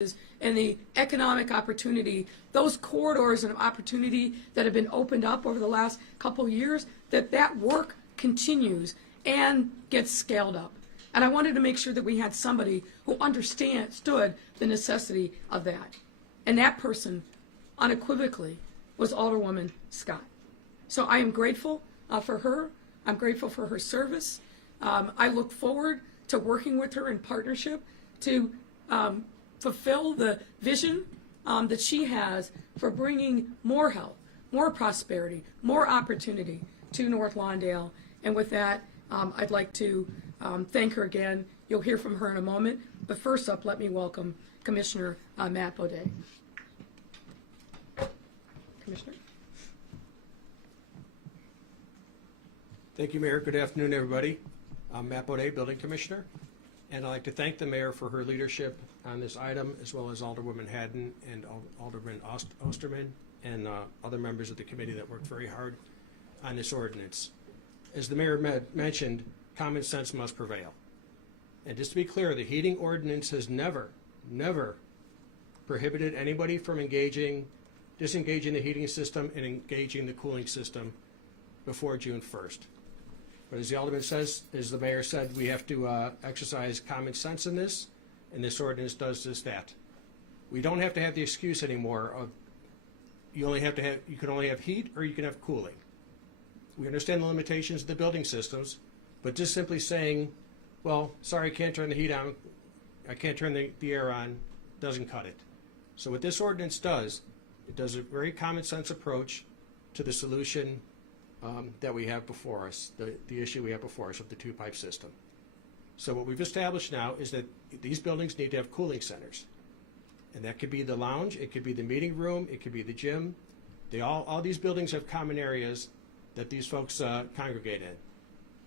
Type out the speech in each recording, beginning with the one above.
and the economic opportunity, those corridors of opportunity that have been opened up over the last couple of years, that work continues and gets scaled up. And I wanted to make sure that we had somebody who understood the necessity of that. And that person, unequivocally, was Alderwoman Scott. So I am grateful for her. I'm grateful for her service. I look forward to working with her in partnership to fulfill the vision that she has for bringing more health, more prosperity, more opportunity to North Lawndale. And with that, I'd like to thank her again. You'll hear from her in a moment. But first up, let me welcome Commissioner Matt Baudet. Commissioner. Thank you, Mayor. Good afternoon, everybody. I'm Matt Baudet, Building Commissioner, and I'd like to thank the Mayor for her leadership on this item, as well as Alderwoman Haddon and Alderman Osterman and other members of the committee that worked very hard on this ordinance. As the Mayor mentioned, common sense must prevail. And just to be clear, the heating ordinance has never prohibited anybody from disengaging the heating system and engaging the cooling system before June 1st. But as the Alderman says, as the Mayor said, we have to exercise common sense in this, and this ordinance does just that. We don't have to have the excuse anymore of you can only have heat or you can have cooling. We understand the limitations of the building systems, but just simply saying, well, sorry, I can't turn the heat on, I can't turn the air on, doesn't cut it. So what this ordinance does, it does a very common sense approach to the solution that we have before us, the issue we have before us of the two-pipe system. So what we've established now is that these buildings need to have cooling centers. And that could be the lounge, it could be the meeting room, it could be the gym. All these buildings have common areas that these folks congregate in.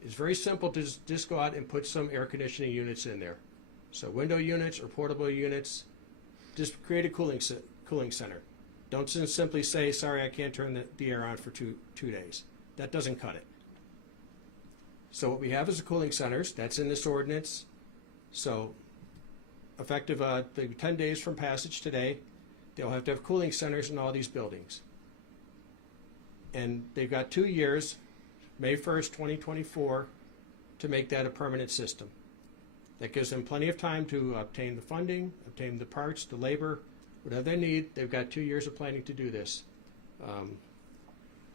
It's very simple to just go out and put some air conditioning units in there. So window units or portable units, just create a cooling center. Don't just simply say, sorry, I can't turn the air on for two days. That doesn't cut it. So what we have is the cooling centers. That's in this ordinance. So effective 10 days from passage today, they'll have to have cooling centers in all these buildings. And they've got 2 years, May 1st, 2024, to make that a permanent system. That gives them plenty of time to obtain the funding, obtain the parts, the labor, whatever they need. They've got 2 years of planning to do this.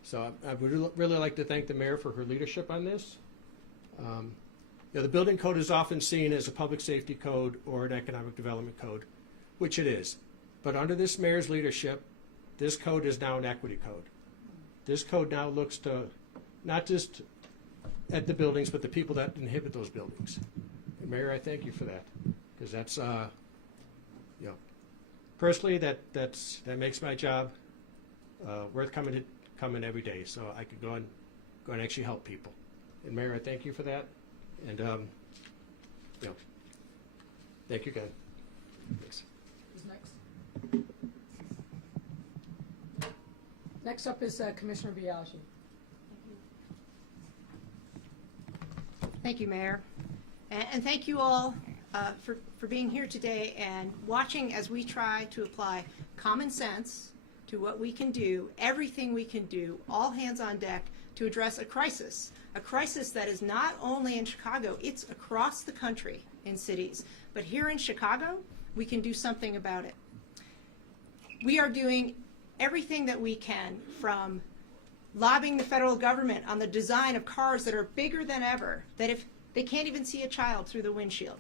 So I would really like to thank the Mayor for her leadership on this. The building code is often seen as a public safety code or an economic development code, which it is. But under this Mayor's leadership, this code is now an equity code. This code now looks to not just at the buildings, but the people that inhabit those buildings. And Mayor, I thank you for that, because that's, personally, that makes my job worth coming every day, so I could go and actually help people. And Mayor, I thank you for that. And thank you again. Thanks. Who's next? Next up is Commissioner Biaggi. Thank you, Mayor. And thank you all for being here today and watching as we try to apply common sense to what we can do, everything we can do, all hands on deck to address a crisis that is not only in Chicago, it's across the country in cities. But here in Chicago, we can do something about it. We are doing everything that we can, from lobbying the federal government on the design of cars that are bigger than ever, that if they can't even see a child through the windshield.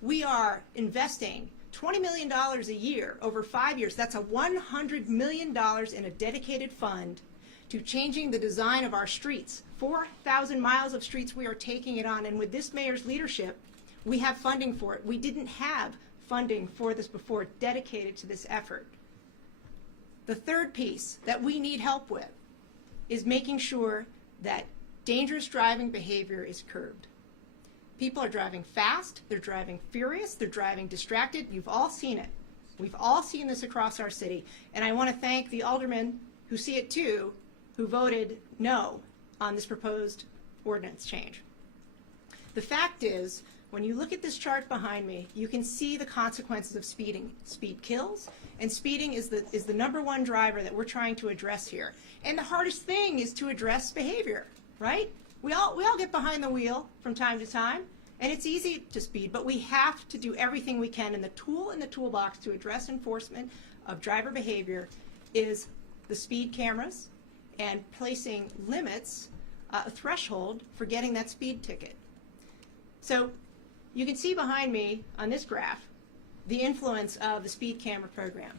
We are investing $20 million a year over 5 years. That's a $100 million in a dedicated fund to changing the design of our streets. 4,000 miles of streets we are taking it on, and with this Mayor's leadership, we have funding for it. We didn't have funding for this before, dedicated to this effort. The third piece that we need help with is making sure that dangerous driving behavior is curbed. People are driving fast, they're driving furious, they're driving distracted. You've all seen it. We've all seen this across our city. And I want to thank the aldermen who see it too, who voted no on this proposed ordinance change. The fact is, When you look at this chart behind me, you can see the consequences of speeding. Speed kills, and speeding is the #1 driver that we're trying to address here. And the hardest thing is to address behavior, right? We all get behind the wheel from time to time, and it's easy to speed, but we have to do everything we can. And the tool in the toolbox to address enforcement of driver behavior is the speed cameras and placing limits, a threshold for getting that speed ticket. So you can see behind me on this graph the influence of the speed camera program.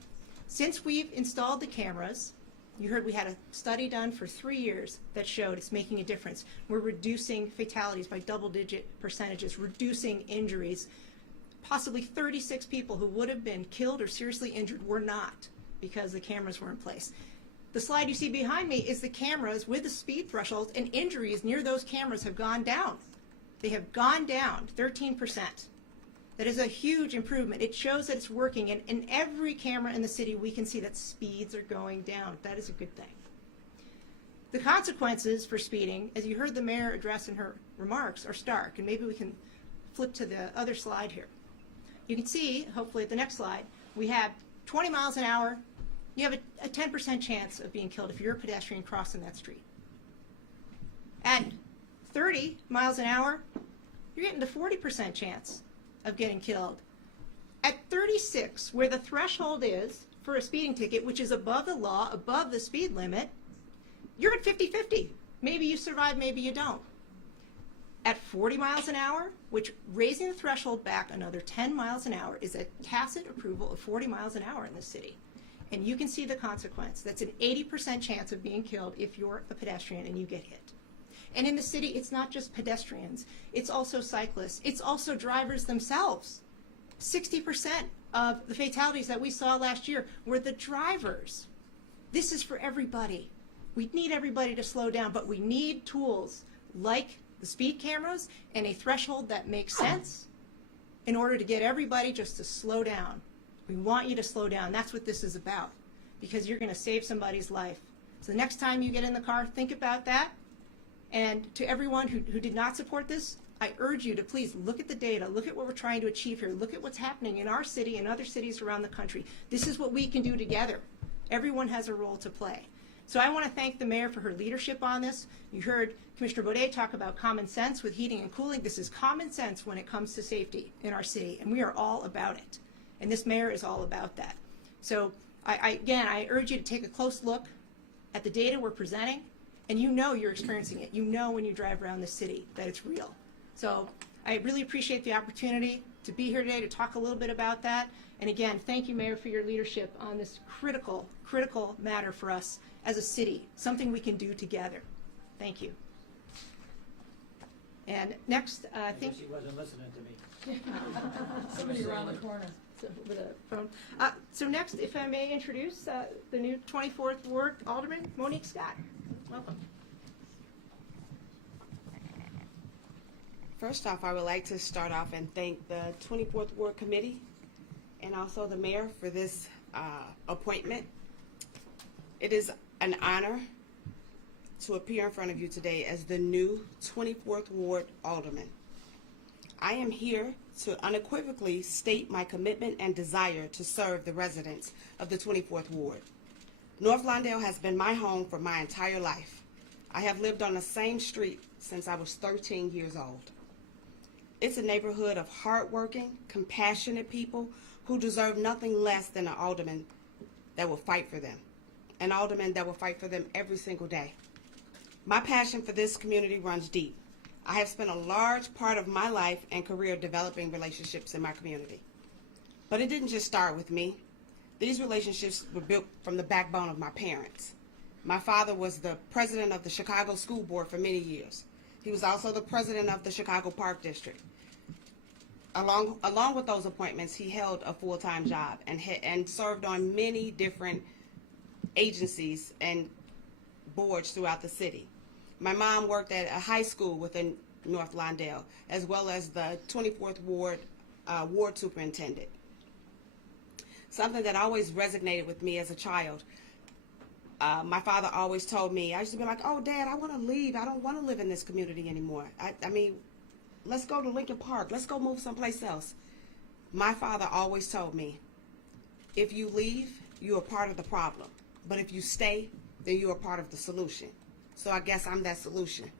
Since we've installed the cameras, you heard we had a study done for 3 years that showed it's making a difference. We're reducing fatalities by double-digit percentages, reducing injuries. Possibly 36 people who would have been killed or seriously injured were not because the cameras were in place. The slide you see behind me is the cameras with the speed thresholds, and injuries near those cameras have gone down. They have gone down 13%. That is a huge improvement. It shows that it's working, and in every camera in the city we can see that speeds are going down. That is a good thing. The consequences for speeding, as you heard the mayor address in her remarks, are stark, and maybe we can flip to the other slide here. You can see, hopefully at the next slide, we have 20 miles an hour. You have a 10% chance of being killed if you're a pedestrian crossing that street. At 30 miles an hour, you're getting to 40% chance of getting killed. At 36, where the threshold is for a speeding ticket, which is above the law, above the speed limit, you're at 50-50. Maybe you survive, maybe you don't. At 40 miles an hour, which raising the threshold back another 10 miles an hour is a tacit approval of 40 miles an hour in this city. And you can see the consequence. That's an 80% chance of being killed if you're a pedestrian and you get hit. And in the city, it's not just pedestrians. It's also cyclists. It's also drivers themselves. 60% of the fatalities that we saw last year were the drivers. This is for everybody. We need everybody to slow down, but we need tools like the speed cameras and a threshold that makes sense in order to get everybody just to slow down. We want you to slow down. That's what this is about, because you're going to save somebody's life. So the next time you get in the car, think about that. And to everyone who did not support this, I urge you to please look at the data, look at what we're trying to achieve here, look at what's happening in our city and other cities around the country. This is what we can do together. Everyone has a role to play. So I want to thank the mayor for her leadership on this. You heard Commissioner Baudet talk about common sense with heating and cooling. This is common sense when it comes to safety in our city, and we are all about it. And this mayor is all about that. So again, I urge you to take a close look at the data we're presenting, and you know you're experiencing it. You know when you drive around the city that it's real. So I really appreciate the opportunity to be here today to talk a little bit about that. And again, thank you, Mayor, for your leadership on this critical, critical matter for us as a city, something we can do together. Thank you. And next, I think... She wasn't listening to me. Somebody around the corner. With a phone. So next, if I may introduce the new 24th Ward Alderman, Monique Scott. Welcome. First off, I would like to start off and thank the 24th Ward Committee and also the mayor for this appointment. It is an honor to appear in front of you today as the new 24th Ward Alderman. I am here to unequivocally state my commitment and desire to serve the residents of the 24th Ward. North Lawndale has been my home for my entire life. I have lived on the same street since I was 13 years old. It's a neighborhood of hardworking, compassionate people who deserve nothing less than an alderman that will fight for them, an alderman that will fight for them every single day. My passion for this community runs deep. I have spent a large part of my life and career developing relationships in my community. But it didn't just start with me. These relationships were built from the backbone of my parents. My father was the president of the Chicago School Board for many years. He was also the president of the Chicago Park District. Along with those appointments, he held a full-time job and served on many different agencies and boards throughout the city. My mom worked at a high school within North Lawndale, as well as the 24th Ward Ward Superintendent. Something that always resonated with me as a child. My father always told me, I used to be like, oh, Dad, I want to leave. I don't want to live in this community anymore. I mean, let's go to Lincoln Park. Let's go move someplace else. My father always told me, if you leave, you are part of the problem. But if you stay, then you are part of the solution. So I guess I'm that solution.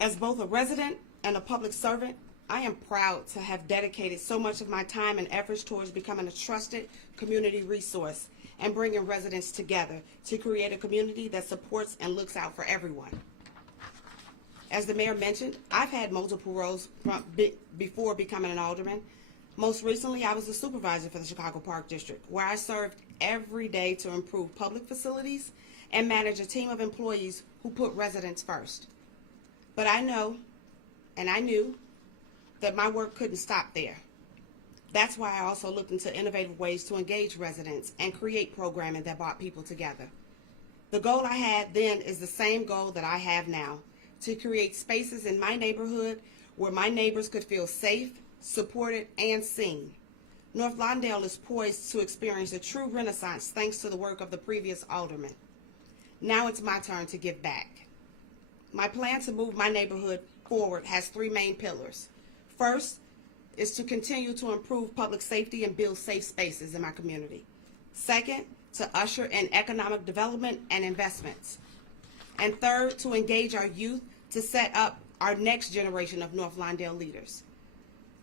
As both a resident and a public servant, I am proud to have dedicated so much of my time and efforts towards becoming a trusted community resource and bringing residents together to create a community that supports and looks out for everyone. As the mayor mentioned, I've had multiple roles before becoming an alderman. Most recently, I was the supervisor for the Chicago Park District, where I served every day to improve public facilities and manage a team of employees who put residents first. But I know, and I knew, that my work couldn't stop there. That's why I also looked into innovative ways to engage residents and create programming that brought people together. The goal I had then is the same goal that I have now, to create spaces in my neighborhood where my neighbors could feel safe, supported, and seen. North Lawndale is poised to experience a true renaissance thanks to the work of the previous alderman. Now it's my turn to give back. My plan to move my neighborhood forward has three main pillars. First is to continue to improve public safety and build safe spaces in my community. Second, to usher in economic development and investments. And third, to engage our youth to set up our next generation of North Lawndale leaders.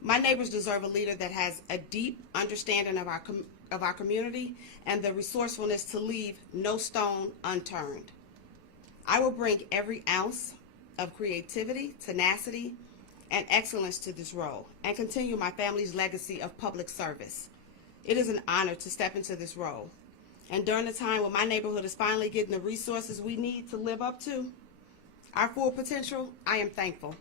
My neighbors deserve a leader that has a deep understanding of our community and the resourcefulness to leave no stone unturned. I will bring every ounce of creativity, tenacity, and excellence to this role and continue my family's legacy of public service. It is an honor to step into this role. And during the time when my neighborhood is finally getting the resources we need to live up to our full potential, I am thankful.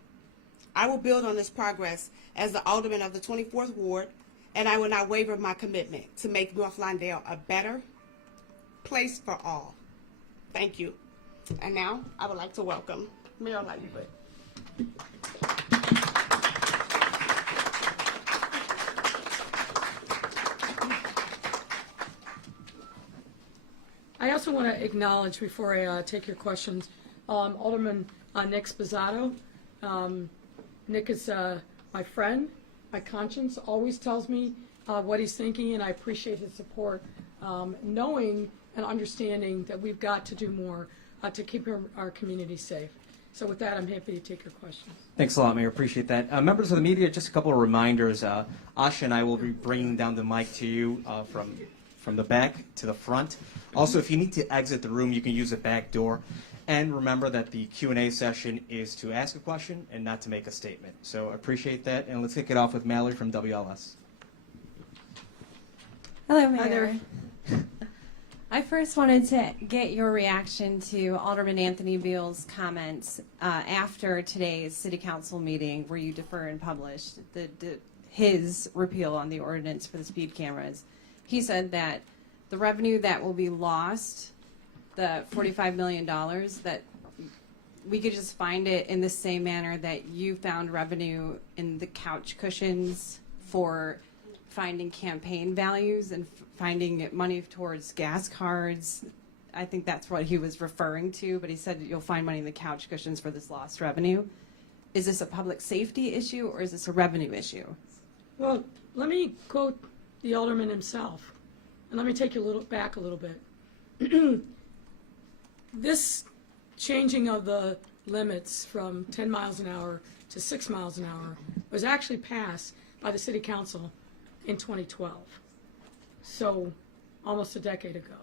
I will build on this progress as the alderman of the 24th Ward, and I will not waver my commitment to make North Lawndale a better place for all. Thank you. And now I would like to welcome Mayor Lightfoot. I also want to acknowledge, before I take your questions, Alderman Nick Spizzato. Nick is my friend, my conscience, always tells me what he's thinking, and I appreciate his support, knowing and understanding that we've got to do more to keep our community safe. So with that, I'm happy to take your questions. Thanks a lot, Mayor. Appreciate that. Members of the media, just a couple of reminders. Asha and I will be bringing down the mic to you from the back to the front. Also, if you need to exit the room, you can use the back door. And remember that the Q&A session is to ask a question and not to make a statement. So I appreciate that. And let's kick it off with Mallory from WLS. Hello, Mayor. Hi there. I first wanted to get your reaction to Alderman Anthony Beal's comments after today's City Council meeting where you defer and published his repeal on the ordinance for the speed cameras. He said that the revenue that will be lost, the $45 million, that we could just find it in the same manner that you found revenue in the couch cushions for finding campaign values and finding money towards gas cards. I think that's what he was referring to, but he said you'll find money in the couch cushions for this lost revenue. Is this a public safety issue or is this a revenue issue? Well, let me quote the alderman himself, and let me take you back a little bit. This changing of the limits from 10 miles an hour to 6 miles an hour was actually passed by the City Council in 2012, so almost a decade ago.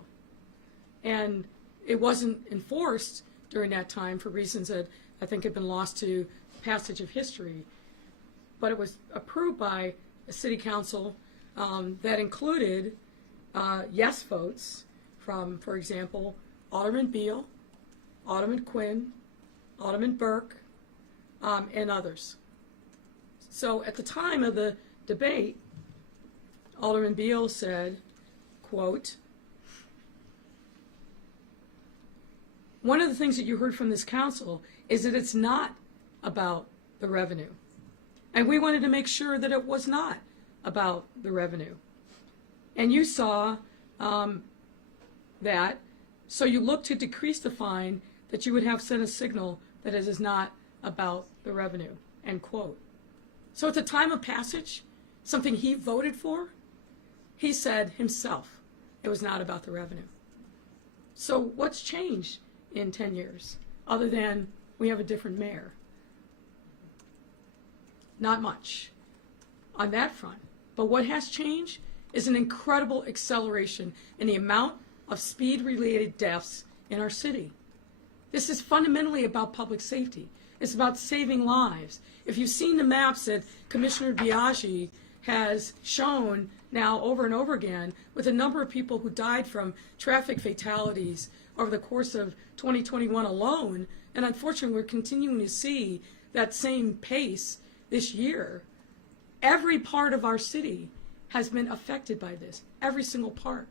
And it wasn't enforced during that time for reasons that I think have been lost to passage of history, but it was approved by a City Council that included yes votes from, for example, Alderman Beal, Alderman Quinn, Alderman Burke, and others. So at the time of the debate, Alderman Beal said, quote, one of the things that you heard from this council is that it's not about the revenue. And we wanted to make sure that it was not about the revenue. And you saw that, so you looked to decrease the fine that you would have sent a signal that it is not about the revenue, end quote. So at the time of passage, something he voted for, he said himself it was not about the revenue. So what's changed in 10 years other than we have a different mayor? Not much on that front. But what has changed is an incredible acceleration in the amount of speed-related deaths in our city. This is fundamentally about public safety. It's about saving lives. If you've seen the maps that Commissioner Biaggi has shown now over and over again with a number of people who died from traffic fatalities over the course of 2021 alone, and unfortunately we're continuing to see that same pace this year, every part of our city has been affected by this, every single part.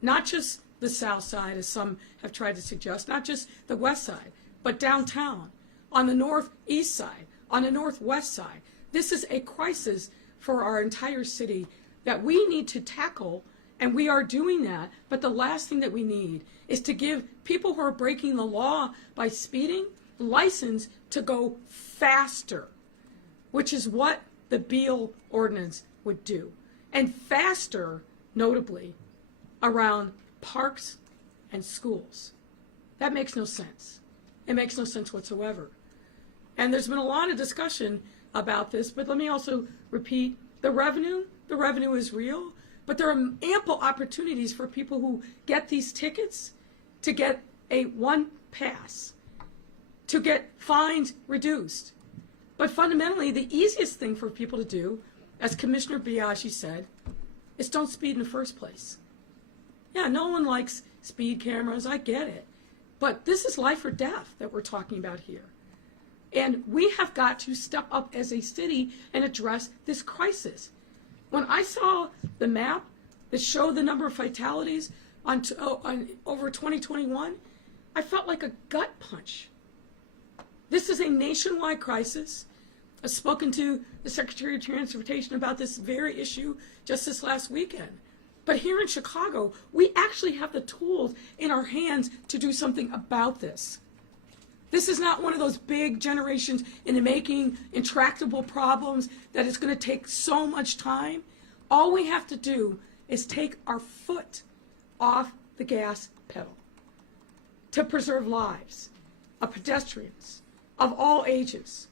Not just the south side, as some have tried to suggest, not just the west side, but downtown, on the northeast side, on the northwest side. This is a crisis for our entire city that we need to tackle, and we are doing that. But the last thing that we need is to give people who are breaking the law by speeding license to go faster, which is what the Beal ordinance would do. And faster, notably, around parks and schools. That makes no sense. It makes no sense whatsoever. And there's been a lot of discussion about this, but let me also repeat, the revenue is real, but there are ample opportunities for people who get these tickets to get a one pass, to get fines reduced. But fundamentally, the easiest thing for people to do, as Commissioner Biaggi said, is don't speed in the first place. Yeah, no one likes speed cameras, I get it. But this is life or death that we're talking about here. And we have got to step up as a city and address this crisis. When I saw the map that showed the number of fatalities on over 2021, I felt like a gut punch. This is a nationwide crisis. I've spoken to the Secretary of Transportation about this very issue just this last weekend. But here in Chicago, we actually have the tools in our hands to do something about this. This is not one of those big generations in the making, intractable problems that is going to take so much time. All we have to do is take our foot off the gas pedal to preserve lives of pedestrians of all ages,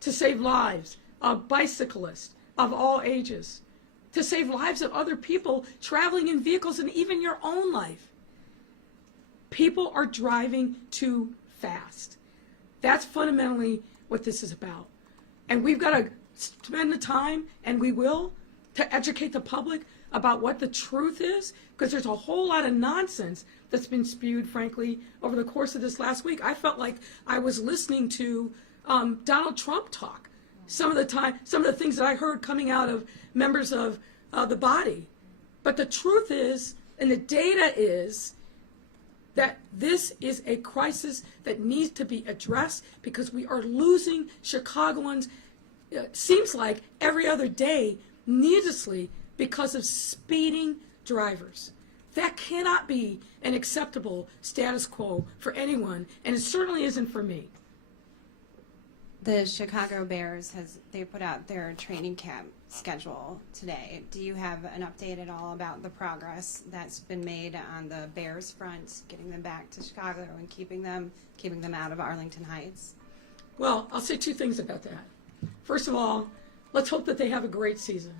to save lives of bicyclists of all ages, to save lives of other people traveling in vehicles, and even your own life. People are driving too fast. That's fundamentally what this is about. And we've got to spend the time, and we will, to educate the public about what the truth is, because there's a whole lot of nonsense that's been spewed, frankly, over the course of this last week. I felt like I was listening to Donald Trump talk some of the things that I heard coming out of members of the body. But the truth is, and the data is, that this is a crisis that needs to be addressed because we are losing Chicagoans, it seems like every other day, needlessly, because of speeding drivers. That cannot be an acceptable status quo for anyone, and it certainly isn't for me. The Chicago Bears they put out their training camp schedule today. Do you have an update at all about the progress that's been made on the Bears front, getting them back to Chicago and keeping them out of Arlington Heights? Well, I'll say two things about that. First of all, let's hope that they have a great season.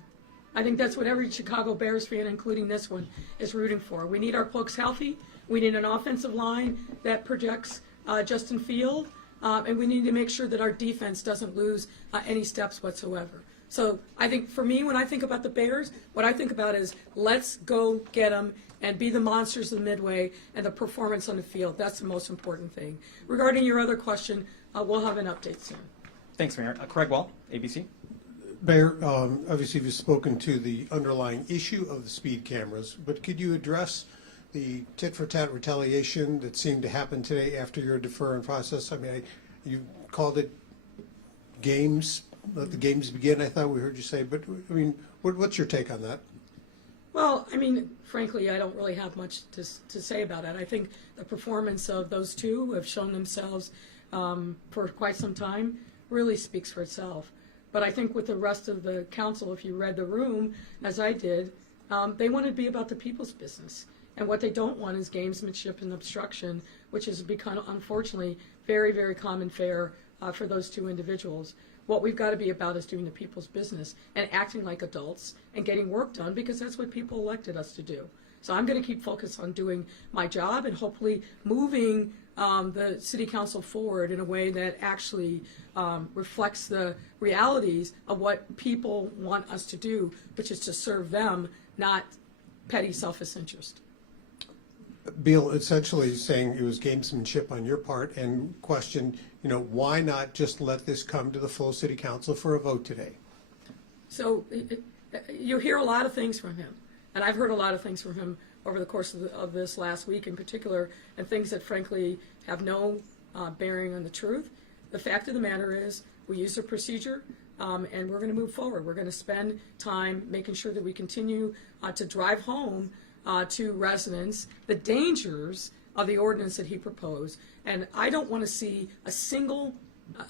I think that's what every Chicago Bears fan, including this one, is rooting for. We need our folks healthy. We need an offensive line that projects Justin Field. And we need to make sure that our defense doesn't lose any steps whatsoever. So I think for me, when I think about the Bears, what I think about is let's go get them and be the monsters of the Midway and the performance on the field. That's the most important thing. Regarding your other question, we'll have an update soon. Thanks, Mayor. Craig Wall, ABC. Mayor, obviously you've spoken to the underlying issue of the speed cameras, but could you address the tit-for-tat retaliation that seemed to happen today after your deferment process? I mean, you called it games, let the games begin, I thought we heard you say, but I mean, what's your take on that? Well, I mean, frankly, I don't really have much to say about it. I think the performance of those two have shown themselves for quite some time really speaks for itself. But I think with the rest of the council, if you read the room, as I did, they want to be about the people's business. And what they don't want is gamesmanship and obstruction, which has become, unfortunately, very, very common fare for those two individuals. What we've got to be about is doing the people's business and acting like adults and getting work done, because that's what people elected us to do. So I'm going to keep focused on doing my job and hopefully moving the city council forward in a way that actually reflects the realities of what people want us to do, which is to serve them, not petty selfish interest. Bill, essentially saying it was gamesmanship on your part, and question, why not just let this come to the full city council for a vote today? So you hear a lot of things from him, and I've heard a lot of things from him over the course of this last week in particular, and things that frankly have no bearing on the truth. The fact of the matter is we used a procedure, and we're going to move forward. We're going to spend time making sure that we continue to drive home to residents the dangers of the ordinance that he proposed. And I don't want to see a single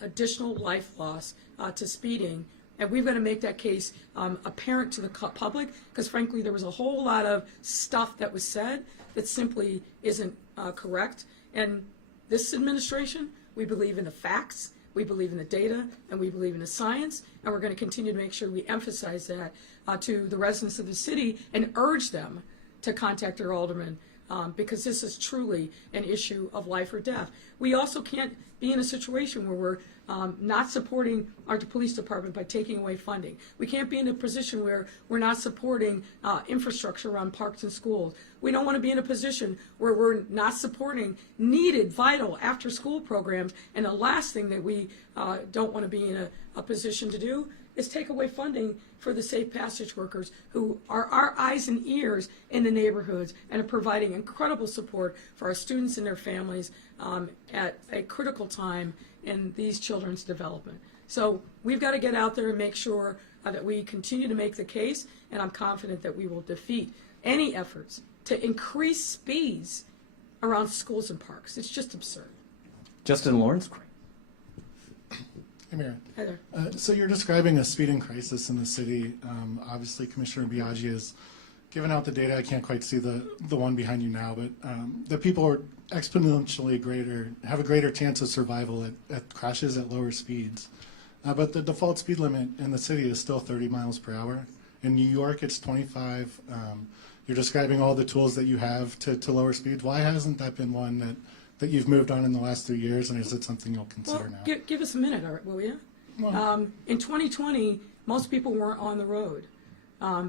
additional life loss to speeding. And we've got to make that case apparent to the public, because frankly there was a whole lot of stuff that was said that simply isn't correct. And this administration, we believe in the facts, we believe in the data, and we believe in the science, and we're going to continue to make sure we emphasize that to the residents of the city and urge them to contact their alderman, because this is truly an issue of life or death. We also can't be in a situation where we're not supporting our police department by taking away funding. We can't be in a position where we're not supporting infrastructure around parks and schools. We don't want to be in a position where we're not supporting needed, vital after-school programs. And the last thing that we don't want to be in a position to do is take away funding for the safe passage workers who are our eyes and ears in the neighborhoods and are providing incredible support for our students and their families at a critical time in these children's development. So we've got to get out there and make sure that we continue to make the case, and I'm confident that we will defeat any efforts to increase speeds around schools and parks. It's just absurd. Justin Lawrence. Hey, Mayor. Heather. So you're describing a speeding crisis in the city. Obviously, Commissioner Biaggi has given out the data. I can't quite see the one behind you now, but the people are exponentially greater, have a greater chance of survival at crashes at lower speeds. But the default speed limit in the city is still 30 miles per hour. In New York, it's 25. You're describing all the tools that you have to lower speeds. Why hasn't that been one that you've moved on in the last 3 years, and is it something you'll consider now? Give us a minute, will you? Well, In 2020, most people weren't on the road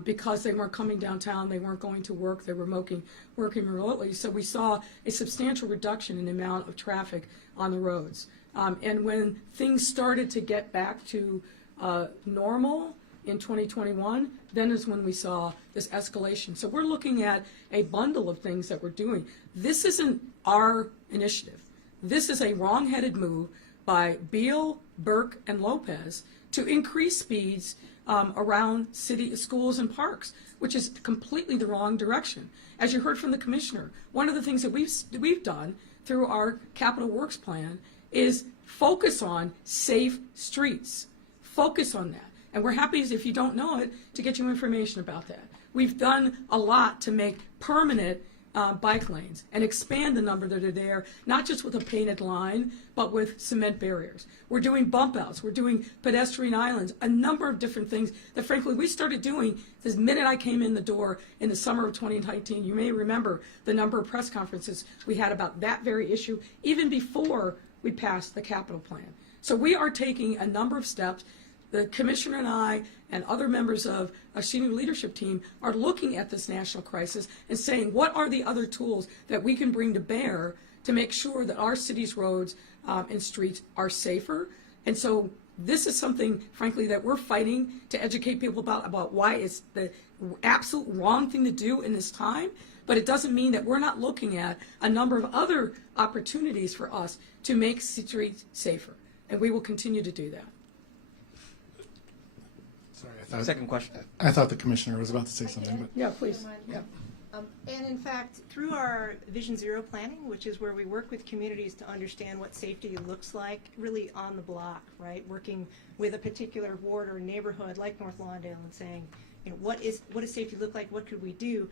because they weren't coming downtown, they weren't going to work, they were working remotely. So we saw a substantial reduction in the amount of traffic on the roads. And when things started to get back to normal in 2021, then is when we saw this escalation. So we're looking at a bundle of things that we're doing. This isn't our initiative. This is a wrong-headed move by Beal, Burke, and Lopez to increase speeds around city schools and parks, which is completely the wrong direction. As you heard from the commissioner, one of the things that we've done through our capital works plan is focus on safe streets. Focus on that. And we're happy, if you don't know it, to get you information about that. We've done a lot to make permanent bike lanes and expand the number that are there, not just with a painted line, but with cement barriers. We're doing bump outs. We're doing pedestrian islands, a number of different things that, frankly, we started doing the minute I came in the door in the summer of 2019. You may remember the number of press conferences we had about that very issue, even before we passed the capital plan. So we are taking a number of steps. The commissioner and I and other members of our senior leadership team are looking at this national crisis and saying, what are the other tools that we can bring to bear to make sure that our city's roads and streets are safer? And so this is something, frankly, that we're fighting to educate people about why it's the absolute wrong thing to do in this time. But it doesn't mean that we're not looking at a number of other opportunities for us to make streets safer. And we will continue to do that. sorry, Second question. I thought the commissioner was about to say something, but Yeah, please. Yeah. And in fact, through our Vision Zero planning, which is where we work with communities to understand what safety looks like, really on the block, right? Working with a particular ward or neighborhood like North Lawndale and saying, what does safety look like? What could we do?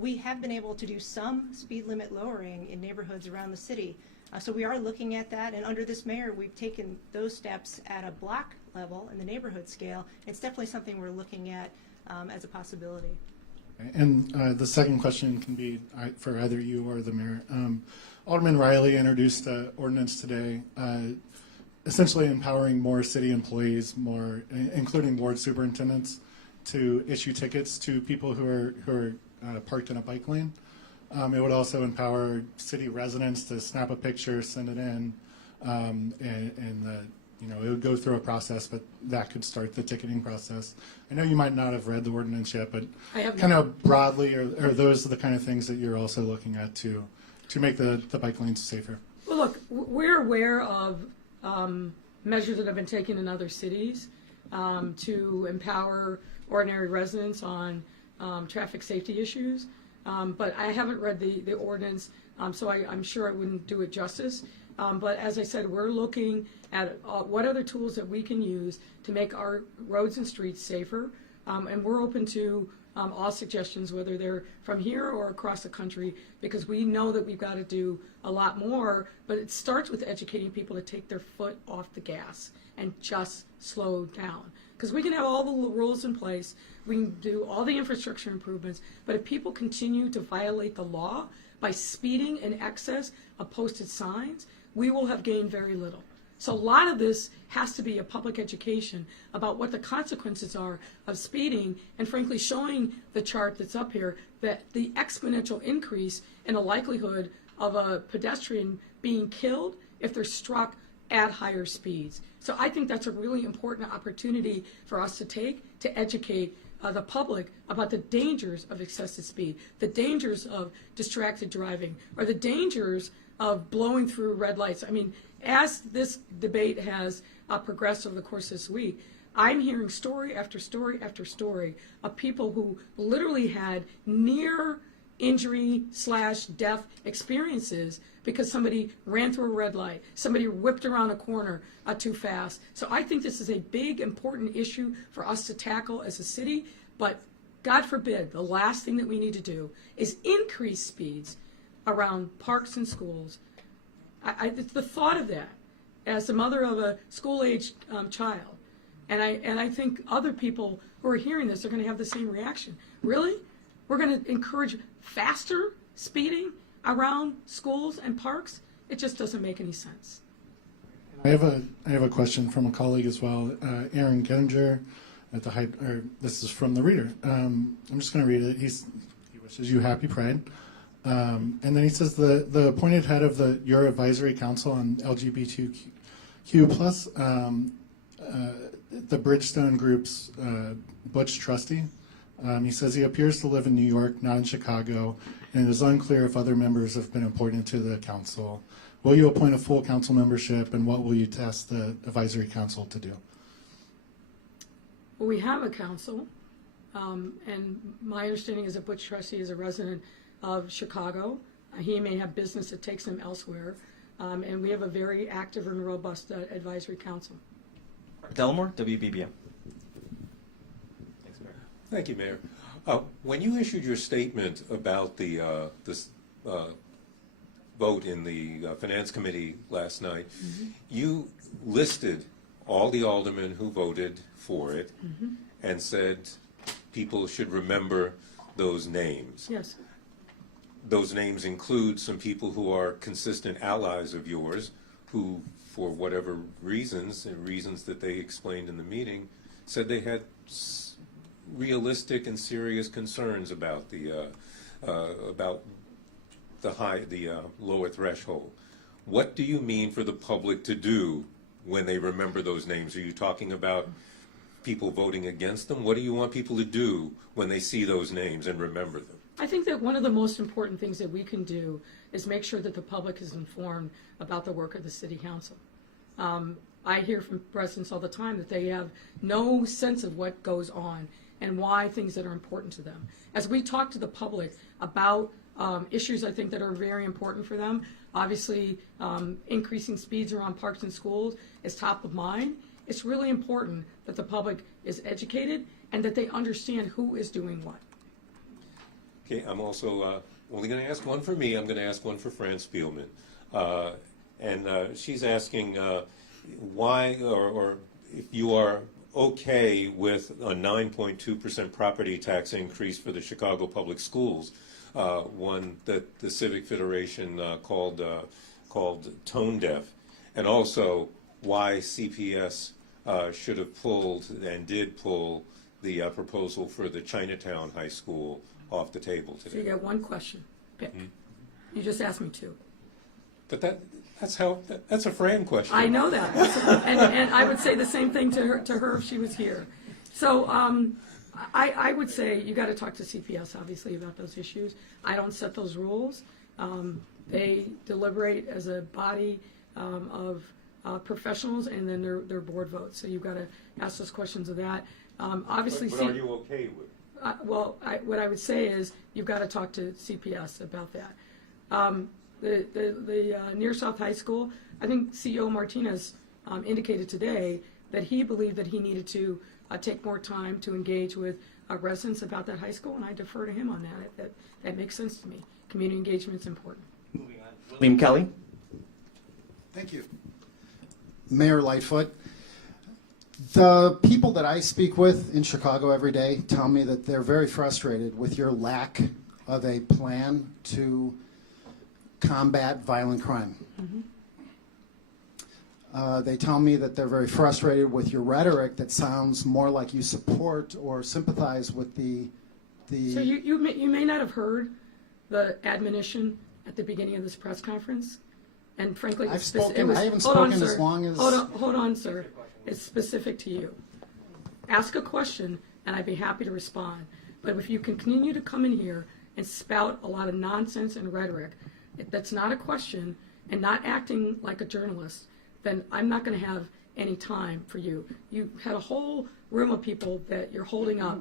We have been able to do some speed limit lowering in neighborhoods around the city. So we are looking at that, and under this mayor, we've taken those steps at a block level in the neighborhood scale. It's definitely something we're looking at as a possibility. And the second question can be for either you or the mayor. Alderman Riley introduced an ordinance today, essentially empowering more city employees, including ward superintendents, to issue tickets to people who are parked in a bike lane. It would also empower city residents to snap a picture, send it in, and it would go through a process, but that could start the ticketing process. I know you might not have read the ordinance yet, but kind of broadly, are those the kind of things that you're also looking at to make the bike lanes safer? Well, look, we're aware of measures that have been taken in other cities to empower ordinary residents on traffic safety issues. But I haven't read the ordinance, so I'm sure I wouldn't do it justice. But as I said, we're looking at what other tools that we can use to make our roads and streets safer. And we're open to all suggestions, whether they're from here or across the country, because we know that we've got to do a lot more. But it starts with educating people to take their foot off the gas and just slow down. Because we can have all the rules in place, we can do all the infrastructure improvements, but if people continue to violate the law by speeding in excess of posted signs, we will have gained very little. So a lot of this has to be a public education about what the consequences are of speeding, and frankly showing the chart that's up here that the exponential increase in the likelihood of a pedestrian being killed if they're struck at higher speeds. So I think that's a really important opportunity for us to take to educate the public about the dangers of excessive speed, the dangers of distracted driving, or the dangers of blowing through red lights. I mean, as this debate has progressed over the course of this week, I'm hearing story after story after story of people who literally had near injury / death experiences because somebody ran through a red light, somebody whipped around a corner too fast. So I think this is a big, important issue for us to tackle as a city, but God forbid, the last thing that we need to do is increase speeds around parks and schools. The thought of that, as the mother of a school-aged child, and I think other people who are hearing this are going to have the same reaction. Really? We're going to encourage faster speeding around schools and parks? It just doesn't make any sense. I have a question from a colleague as well, Aaron Gettinger, this is from the Reader. I'm just going to read it. He wishes you happy Pride. And then he says the appointed head of your advisory council on LGBTQ+, the Bridgestone Group's Butch trustee. He says he appears to live in New York, not in Chicago, and it is unclear if other members have been appointed to the council. Will you appoint a full council membership, and what will you task the advisory council to do? Well, we have a council, and my understanding is that Butch trustee is a resident of Chicago. He may have business that takes him elsewhere, and we have a very active and robust advisory council. Delmore, WBBM. Thank you, Mayor. When you issued your statement about this vote in the Finance Committee last night, you listed all the aldermen who voted for it and said people should remember those names. Yes. Those names include some people who are consistent allies of yours who, for whatever reasons, and reasons that they explained in the meeting, said they had realistic and serious concerns about the lower threshold. What do you mean for the public to do when they remember those names? Are you talking about people voting against them? What do you want people to do when they see those names and remember them? I think that one of the most important things that we can do is make sure that the public is informed about the work of the City Council. I hear from residents all the time that they have no sense of what goes on. and why things that are important to them. As we talk to the public about issues I think that are very important for them, obviously increasing speeds around parks and schools is top of mind. It's really important that the public is educated and that they understand who is doing what. Okay, I'm also only going to ask one for me. I'm going to ask one for Fran Spielman. And she's asking why or if you are okay with a 9.2% property tax increase for the Chicago Public Schools, one that the Civic Federation called tone deaf, and also why CPS should have pulled and did pull the proposal for the Chinatown High School off the table So you today. got one question. Pick. You just asked me two. But that's a Fran question. I know that, and I would say the same thing to her if she was here. So I would say you got to talk to CPS obviously about those issues. I don't set those rules. They deliberate as a body of professionals, and then their board votes. So you've got to ask those questions of that. Obviously, But are you okay with it? what I would say is you've got to talk to CPS about that. The Near South High School, I think CEO Martinez indicated today that he believed that he needed to take more time to engage with residents about that high school, and I defer to him on that. That makes sense to me. Community engagement is important. Moving on. William Kelly. Thank you. Mayor Lightfoot, the people that I speak with in Chicago every day tell me that they're very frustrated with your lack of a plan to combat violent crime. They tell me that they're very frustrated with your rhetoric that sounds more like you support or sympathize with the So you may not have heard the admonition at the beginning of this press conference, and frankly, I've it's spoken. I haven't hold on, spoken sir. as long as. Hold on, sir. It's specific to you. Ask a question, and I'd be happy to respond. But if you continue to come in here and spout a lot of nonsense and rhetoric, that's not a question, and not acting like a journalist, then I'm not going to have any time for you. You had a whole room of people that you're holding up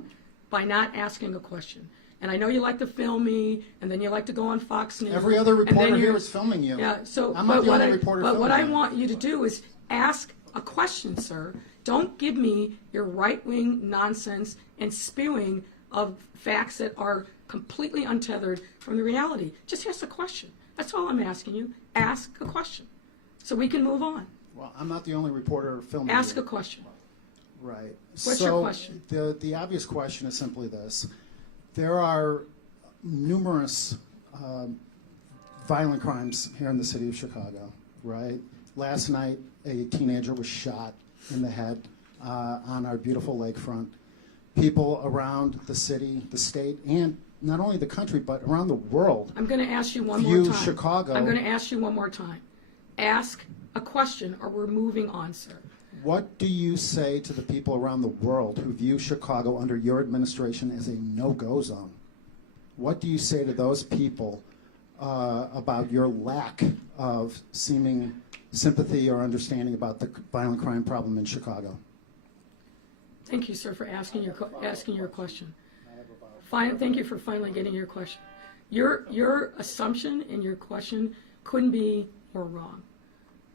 by not asking a question. And I know you like to film me, and then you like to go on Fox News. Every other and then reporter you're- here is filming you. Yeah, so, I'm but not the what only reporter but what I filming you. want you to do is ask a question, sir. Don't give me your right-wing nonsense and spewing of facts that are completely untethered from the reality. Just ask a question. That's all I'm asking you. Ask a question, so we can move on. Well, I'm not the only reporter filming Ask you. a question. Right. What's your question? The obvious question is simply this. There are numerous violent crimes here in the city of Chicago, right? Last night, a teenager was shot in the head on our beautiful lakefront. People around the city, the state, and not only the country, but around the world. I'm going to ask you one more View time. Chicago. I'm going to ask you one more time. Ask a question, or we're moving on, sir. What do you say to the people around the world who view Chicago under your administration as a no-go zone? What do you say to those people about your lack of seeming sympathy or understanding about the violent crime problem in Chicago? Thank you, sir, for asking your question. Thank you for finally getting your question. Your assumption in your question couldn't be more wrong.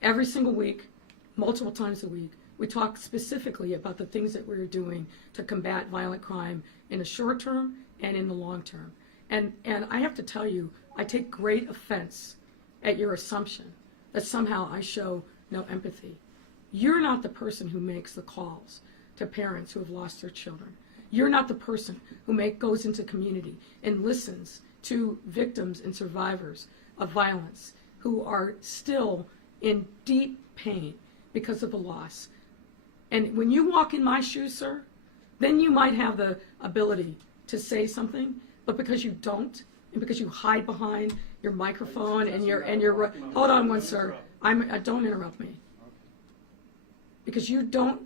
Every single week, multiple times a week, we talk specifically about the things that we're doing to combat violent crime in the short term and in the long term. And I have to tell you, I take great offense at your assumption that somehow I show no empathy. You're not the person who makes the calls to parents who have lost their children. You're not the person who goes into community and listens to victims and survivors of violence who are still in deep pain because of the loss. And when you walk in my shoes, sir, then you might have the ability to say something, but because you don't, and because you hide behind your microphone and your hold on one, sir. Don't interrupt me. Because you don't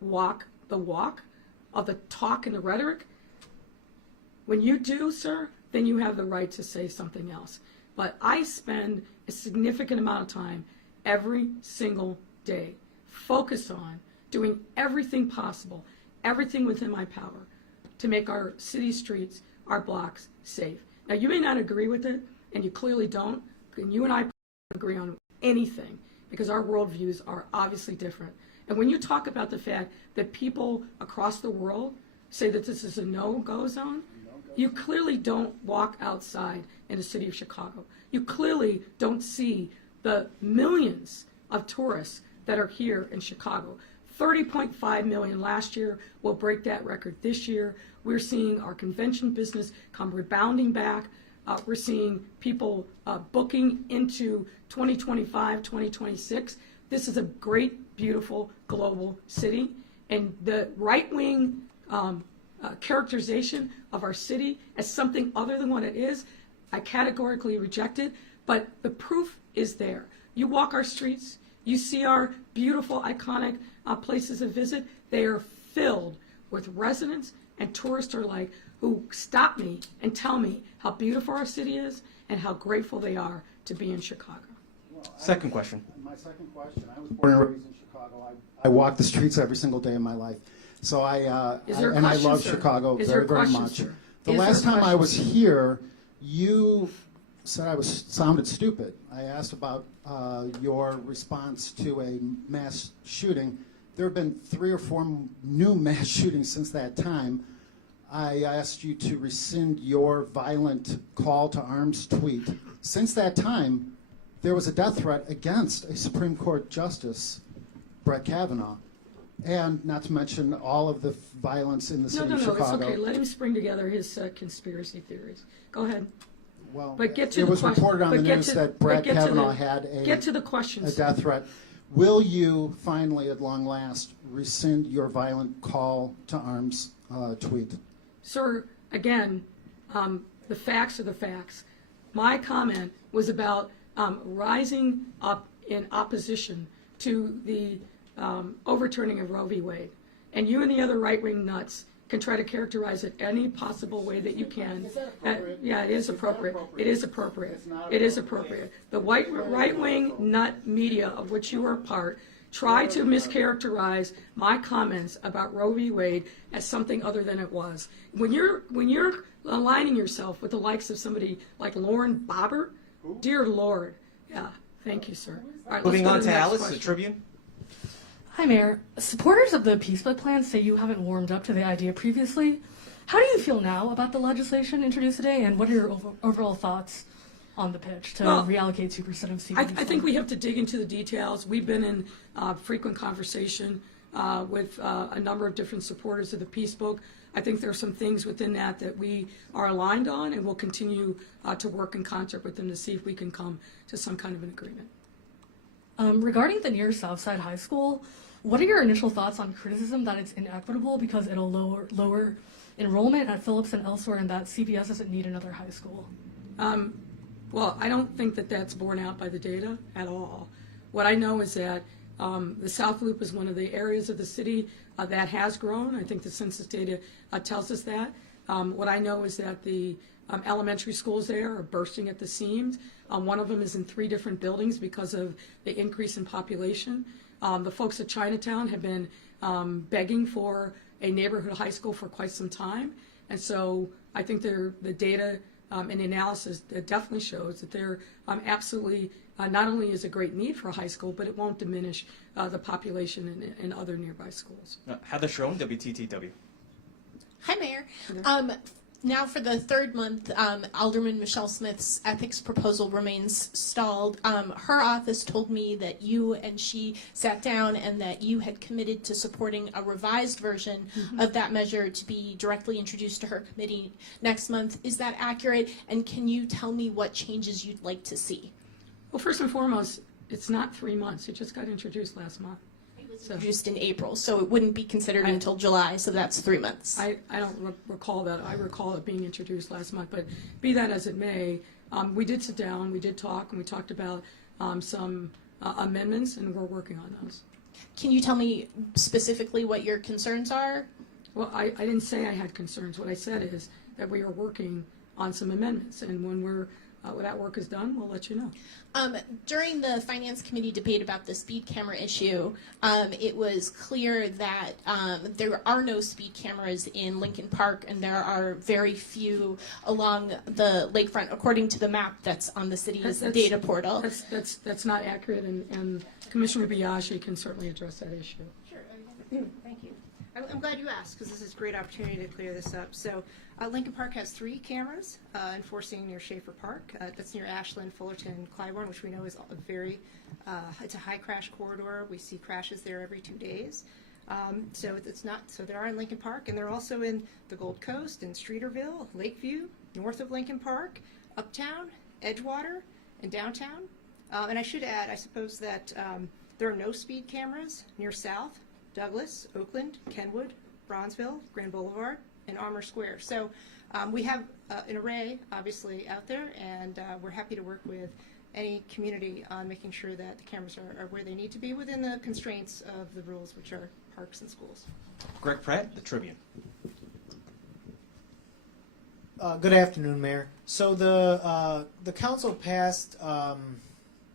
walk the walk of the talk and the rhetoric. When you do, sir, then you have the right to say something else. But I spend a significant amount of time every single day focused on doing everything possible, everything within my power to make our city streets, our blocks safe. Now, you may not agree with it, and you clearly don't, and you and I agree on anything because our worldviews are obviously different. And when you talk about the fact that people across the world say that this is a no-go zone, you clearly don't walk outside in the city of Chicago. You clearly don't see the millions of tourists that are here in Chicago. 30.5 million last year. We'll break that record this year. We're seeing our convention business come rebounding back. We're seeing people booking into 2025, 2026. This is a great, beautiful, global city. And the right-wing characterization of our city as something other than what it is, I categorically reject it. But the proof is there. You walk our streets, you see our beautiful, iconic places of visit. They are filled with residents and tourists alike who stop me and tell me how beautiful our city is and how grateful they are to be in Chicago. Second question. My second question, I was born and raised in Chicago. I walk the streets every single day of my life. So I love sir? Chicago Is there very, a very question, much. sir? The Is there last a time I question, was sir? here, you said I sounded stupid. I asked about your response to a mass shooting. There have been 3 or 4 new mass shootings since that time. I asked you to rescind your violent call to arms tweet. Since that time, there was a death threat against a Supreme Court Justice, Brett Kavanaugh, and not to mention all of the violence in the city of Chicago. It's okay. Let him spring together his conspiracy theories. Go ahead. Well, But get to it the was question. reported on But the get news to- that but Brett get to Kavanaugh the- had Get to the questions. a death threat. Will you finally, at long last, rescind your violent call to arms tweet? Sir, again, the facts are the facts. My comment was about rising up in opposition to the overturning of Roe v. Wade. And you and the other right-wing nuts can try to characterize it any possible way that you can. Is that appropriate? Yeah, it is appropriate. appropriate? It is appropriate. It's not It is appropriate. appropriate. The right-wing nut media of which you are a part try to mischaracterize my comments about Roe v. Wade as something other than it was. When you're aligning yourself with the likes of somebody like Lauren Bobber, dear Lord, yeah, thank you, sir. All right, let's Moving go on the to next Alice, the question. Tribune. Hi, Mayor. Supporters of the Peace Split plan say you haven't warmed up to the idea previously. How do you feel now about the legislation introduced today, and what are your overall thoughts on the pitch to Well, reallocate 2% of CBD? I think we have to dig into the details. We've been in frequent conversation with a number of different supporters of the Peace Book. I think there are some things within that that we are aligned on, and we'll continue to work in concert with them to see if we can come to some kind of an agreement. Regarding the near Southside High School, what are your initial thoughts on criticism that it's inequitable because it'll lower enrollment at Phillips and elsewhere, and that CPS doesn't need another high school? Well, I don't think that that's borne out by the data at all. What I know is that the South Loop is one of the areas of the city that has grown. I think the census data tells us that. What I know is that the elementary schools there are bursting at the seams. One of them is in 3 different buildings because of the increase in population. The folks at Chinatown have been begging for a neighborhood high school for quite some time. And so I think the data and the analysis definitely shows that there absolutely not only is a great need for a high school, but it won't diminish the population in other nearby schools. Heather Schroen, WTTW. Hi, Mayor. Now for the 3rd month, Alderman Michelle Smith's ethics proposal remains stalled. Her office told me that you and she sat down and that you had committed to supporting a revised version of that measure to be directly introduced to her committee next month. Is that accurate? And can you tell me what changes you'd like to see? Well, first and foremost, it's not 3 months. It just got introduced last month. Introduced in April, so it wouldn't be considered until July, so that's 3 months. I don't recall that. I recall it being introduced last month, but be that as it may, we did sit down, we did talk, and we talked about some amendments, and we're working on those. Can you tell me specifically what your concerns are? Well, I didn't say I had concerns. What I said is that we are working on some amendments, and when we're when that work is done, we'll let you know. During the Finance Committee debate about the speed camera issue, it was clear that there are no speed cameras in Lincoln Park, and there are very few along the lakefront, according to the map that's on the city's data portal. That's not accurate, and Commissioner Biaggi can certainly address that issue. Sure. Thank you. I'm glad you asked, because this is a great opportunity to clear this up. So Lincoln Park has 3 cameras enforcing near Schaefer Park. That's near Ashland, Fullerton, Clybourne, which we know is a very, it's a high crash corridor. We see crashes there every 2 days. So it's not, so they are in Lincoln Park, and they're also in the Gold Coast, in Streeterville, Lakeview, north of Lincoln Park, Uptown, Edgewater, and downtown. And I should add, I suppose, that there are no speed cameras near South, Douglas, Oakland, Kenwood, Bronzeville, Grand Boulevard, and Armour Square. So we have an array, obviously, out there, and we're happy to work with any community on making sure that the cameras are where they need to be within the constraints of the rules, which are parks and schools. Greg Pratt, The Tribune. Good afternoon, Mayor. So the council passed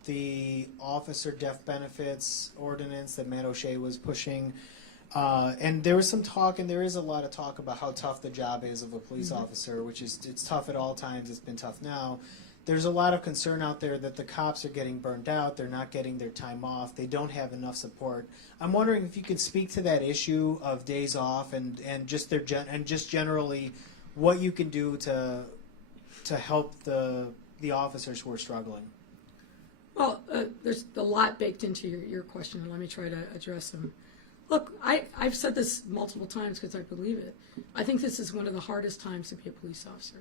the officer death benefits ordinance that Matt O'Shea was pushing, and there was some talk, and there is a lot of talk about how tough the job is of a police officer, which is, it's tough at all times. It's been tough now. There's a lot of concern out there that the cops are getting burned out. They're not getting their time off. They don't have enough support. I'm wondering if you could speak to that issue of days off and just their just generally what you can do to help the officers who are struggling. Well, there's a lot baked into your question, and let me try to address them. Look, I've said this multiple times because I believe it. I think this is one of the hardest times to be a police officer.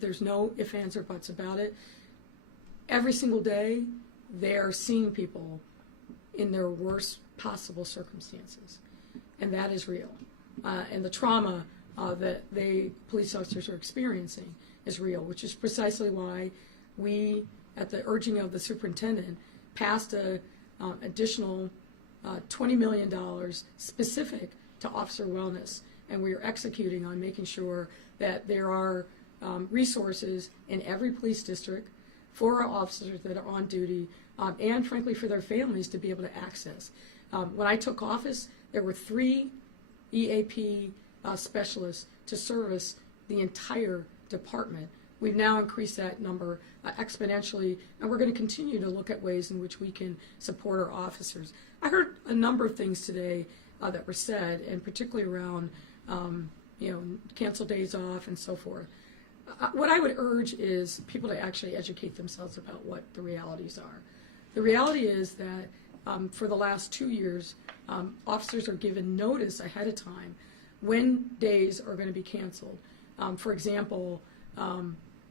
There's no ifs, ands, or buts about it. Every single day, they are seeing people in their worst possible circumstances, and that is real. And the trauma that police officers are experiencing is real, which is precisely why we, at the urging of the superintendent, passed an additional $20 million specific to officer wellness, and we are executing on making sure that there are resources in every police district for our officers that are on duty, and frankly for their families to be able to access. When I took office, there were 3 EAP specialists to service the entire department. We've now increased that number exponentially, and we're going to continue to look at ways in which we can support our officers. I heard a number of things today that were said, and particularly around cancel days off and so forth. What I would urge is people to actually educate themselves about what the realities are. The reality is that for the last 2 years, officers are given notice ahead of time when days are going to be canceled. For example,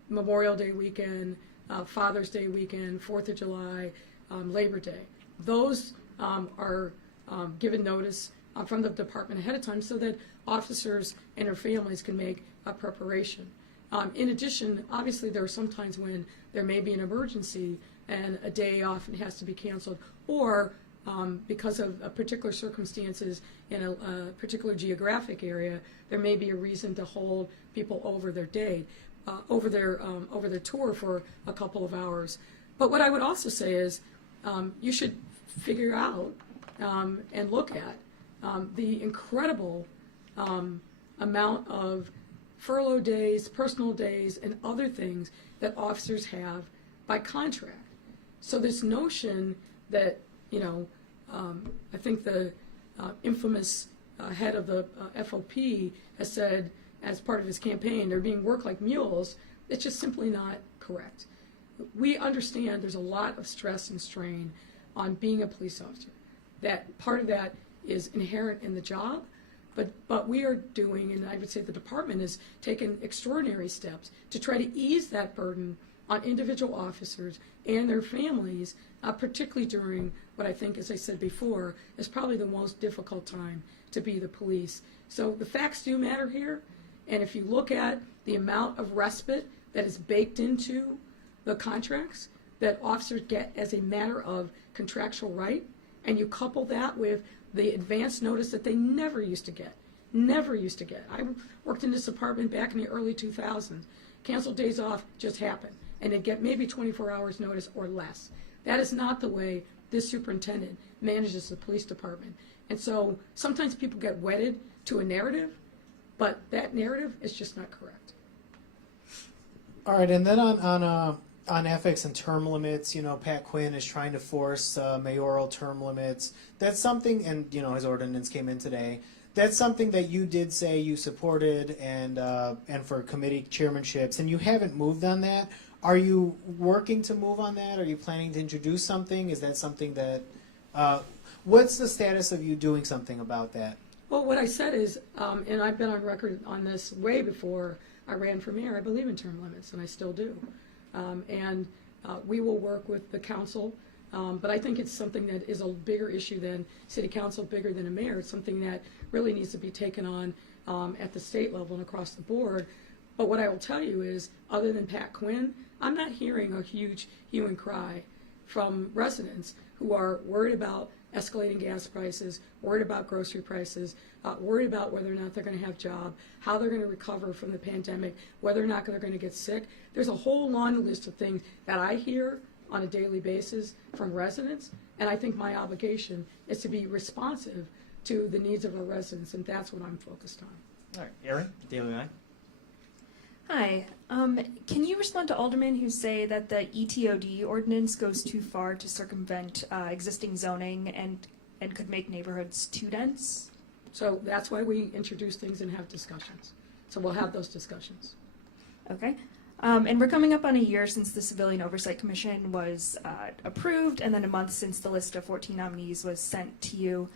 Memorial Day weekend, Father's Day weekend, 4th of July, Labor Day. Those are given notice from the department ahead of time so that officers and their families can make a preparation. In addition, obviously there are some times when there may be an emergency and a day off and has to be canceled, or because of particular circumstances in a particular geographic area, there may be a reason to hold people over their day, over their tour for a couple of hours. But what I would also say is you should figure out and look at the incredible amount of furlough days, personal days, and other things that officers have by contract. So this notion that, I think the infamous head of the FOP has said as part of his campaign, they're being worked like mules, it's just simply not correct. We understand there's a lot of stress and strain on being a police officer. That part of that is inherent in the job, but we are doing, and I would say the department has taken extraordinary steps to try to ease that burden on individual officers and their families, particularly during what I think, as I said before, is probably the most difficult time to be the police. So the facts do matter here, and if you look at the amount of respite that is baked into the contracts that officers get as a matter of contractual right, and you couple that with the advance notice that they never used to get. I worked in this department back in the early 2000s. Canceled days off just happened. and they get maybe 24 hours notice or less. That is not the way this superintendent manages the police department. And so sometimes people get wedded to a narrative, but that narrative is just not correct. All right, and then on ethics and term limits, you know, Pat Quinn is trying to force mayoral term limits. That's something, and you know, his ordinance came in today. That's something that you did say you supported, and for committee chairmanships, and you haven't moved on that. Are you working to move on that? Are you planning to introduce something? Is that something that? What's the status of you doing something about that? Well, what I said is, and I've been on record on this way before I ran for mayor, I believe in term limits, and I still do. We will work with the council, but I think it's something that is a bigger issue than city council, bigger than a mayor. It's something that really needs to be taken on at the state level and across the board. But what I will tell you is, other than Pat Quinn, I'm not hearing a huge hue and cry from residents who are worried about escalating gas prices, worried about grocery prices, worried about whether or not they're going to have a job, how they're going to recover from the pandemic, whether or not they're going to get sick. There's a whole laundry list of things that I hear on a daily basis from residents, and I think my obligation is to be responsive to the needs of our residents, and that's what I'm focused on. All right, Erin, Daily Eye. Hi. Can you respond to aldermen who say that the ETOD ordinance goes too far to circumvent existing zoning and could make neighborhoods too dense? So that's why we introduce things and have discussions. So we'll have those discussions. Okay. And we're coming up on a year since the Civilian Oversight Commission was approved, and then a month since the list of 14 nominees was sent to you.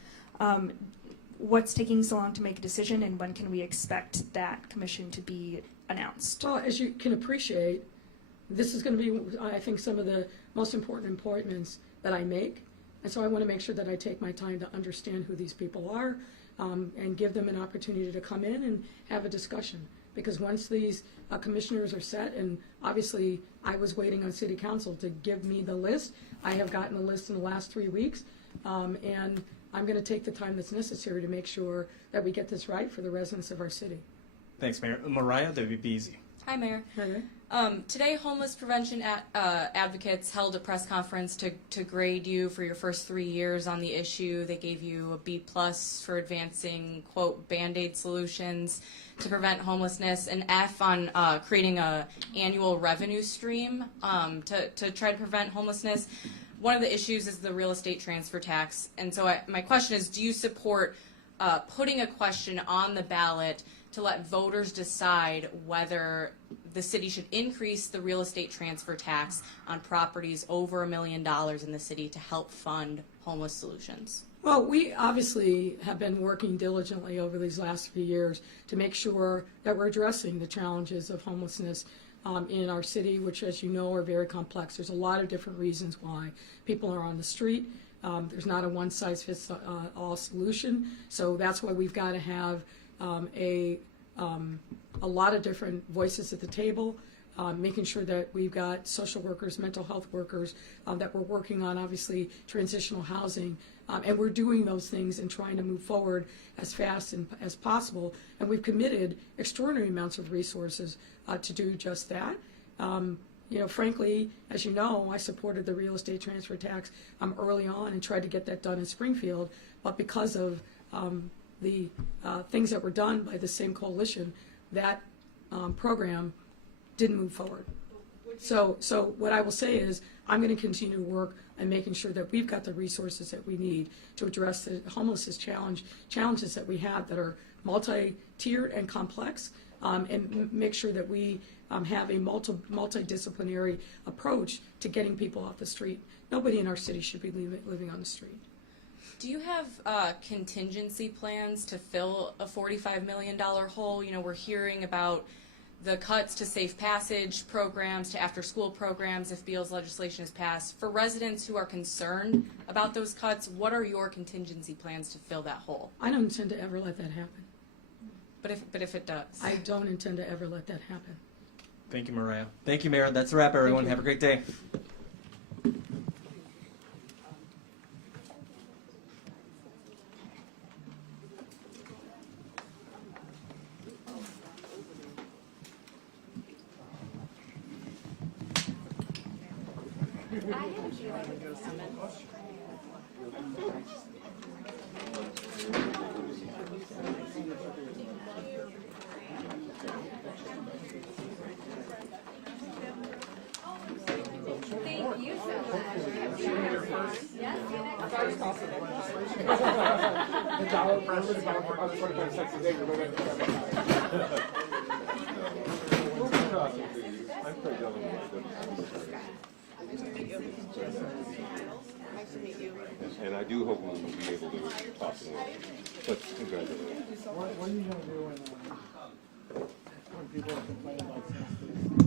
What's taking so long to make a decision, and when can we expect that commission to be announced? Well, as you can appreciate, this is going to be, I think, some of the most important appointments that I make. And so I want to make sure that I take my time to understand who these people are and give them an opportunity to come in and have a discussion. Because once these commissioners are set, and obviously I was waiting on City Council to give me the list. I have gotten the list in the last 3 weeks. And I'm going to take the time that's necessary to make sure that we get this right for the residents of our city. Thanks, Mayor. Mariah, WBZ. Hi, Mayor. Today, homeless prevention advocates held a press conference to grade you for your first 3 years on the issue. They gave you a B+ for advancing, quote, Band-Aid solutions to prevent homelessness, an F on creating a annual revenue stream to try to prevent homelessness. One of the issues is the real estate transfer tax. And so my question is, do you support putting a question on the ballot to let voters decide whether the city should increase the real estate transfer tax on properties over $1 million in the city to help fund homeless solutions? Well, we obviously have been working diligently over these last few years to make sure that we're addressing the challenges of homelessness in our city, which, as you know, are very complex. There's a lot of different reasons why people are on the street. There's not a one-size-fits-all solution, so that's why we've got to have a lot of different voices at the table, making sure that we've got social workers, mental health workers, that we're working on, obviously, transitional housing, and we're doing those things and trying to move forward as fast as possible, and we've committed extraordinary amounts of resources to do just that. You know, frankly, as you know, I supported the real estate transfer tax early on and tried to get that done in Springfield, but because of the things that were done by the same coalition, that program didn't move forward. So what I will say is I'm going to continue to work on making sure that we've got the resources that we need to address the homelessness challenges that we have that are multi-tiered and complex, and make sure that we have a multidisciplinary approach to getting people off the street. Nobody in our city should be living on the street. Do you have contingency plans to fill a $45 million hole? You know, we're hearing about the cuts to safe passage programs, to after-school programs if Beal's legislation is passed. For residents who are concerned about those cuts, what are your contingency plans to fill that hole? I don't intend to ever let that happen. But if it does? I don't intend to ever let that happen. Thank you, Mariah. Thank you, Mayor. That's a wrap, everyone. Have a great day. And I do hope we will be able to talk more. But congratulations. What are you going to do when people complain about sensitive?